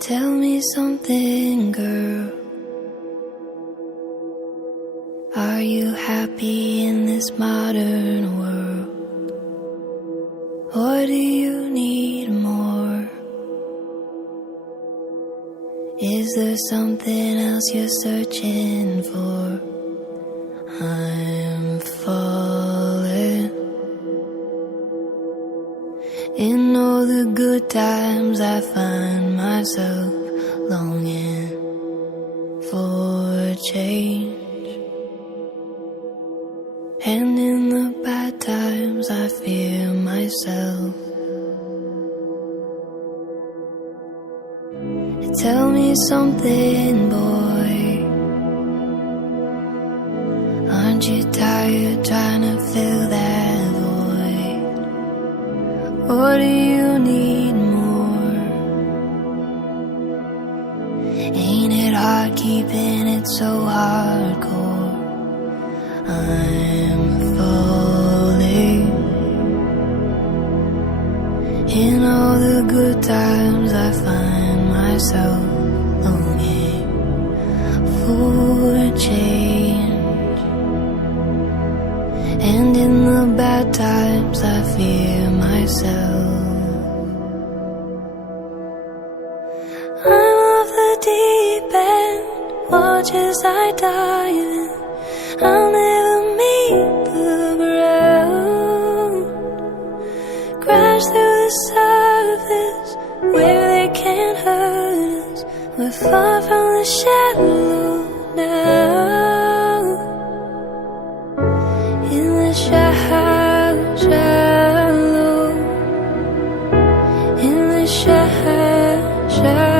Tell me something, girl. Are you happy in this modern world? Or do you need more? Is there something else you're searching for? I'm falling. In all the good times I find myself longing for change. And in the bad times I fear myself. Tell me something, boy. Aren't you tired trying to fill that void? Or do you need more? Ain't it hard keeping it so hardcore? I'm falling. In all the good times I find myself longing for change. And in the bad times I fear myself. I'm off the deep end, watch as I dive in. I'll never meet the ground. Crash through the surface where they can't hurt us. We're far from the shallow now. In the shallow. In the shallow.